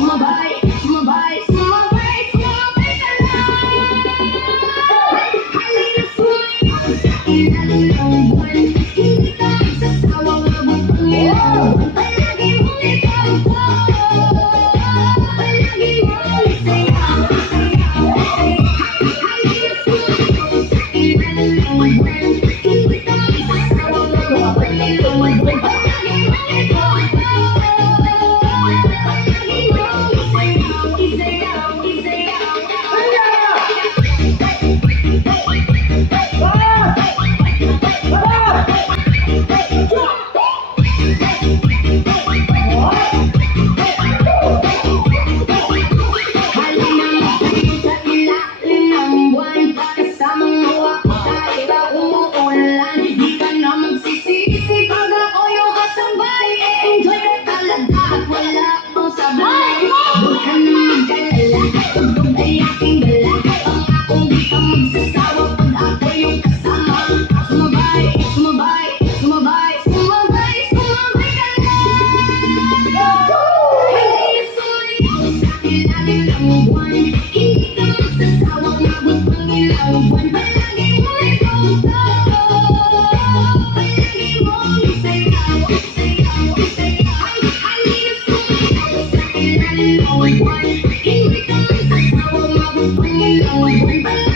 sumabay, sumabay, sumabay, sumabay ka lang. Halina sumayaw sa ilalim ng buwan. Hindi ka magsasawang abot ang ilaw. Palagi mong ikaw ko. Palagi mong isayaw, isayaw, isayaw. Halina sumayaw sa ilalim ng buwan. Hindi ka magsasawang abot ang ilaw. Palagi mong ikaw ko. Palagi mong isayaw, isayaw, isayaw. Halina magtayo sa ilalim ng buwan. Kasamang hawak ko kahit na umuulan. Di ka na magsisisi pag ako yung kasabay. Enjoy ka talaga at wala akong sabay. Huwag ka na mag-alala, tugtog ay aking dala. Pangakong di ka magsasawa pag ako yung kasama. Sumabay, sumabay, sumabay, sumabay, sumabay ka lang. Halina sumayaw sa ilalim ng buwan. Hindi ka magsasawang umabot ng ilang buwan. Palagi mo ikaw ko. Palagi mong isayaw, isayaw, isayaw. Halina sumayaw sa ilalim ng buwan. Hindi ka magsasawang umabot ng ilang buwan.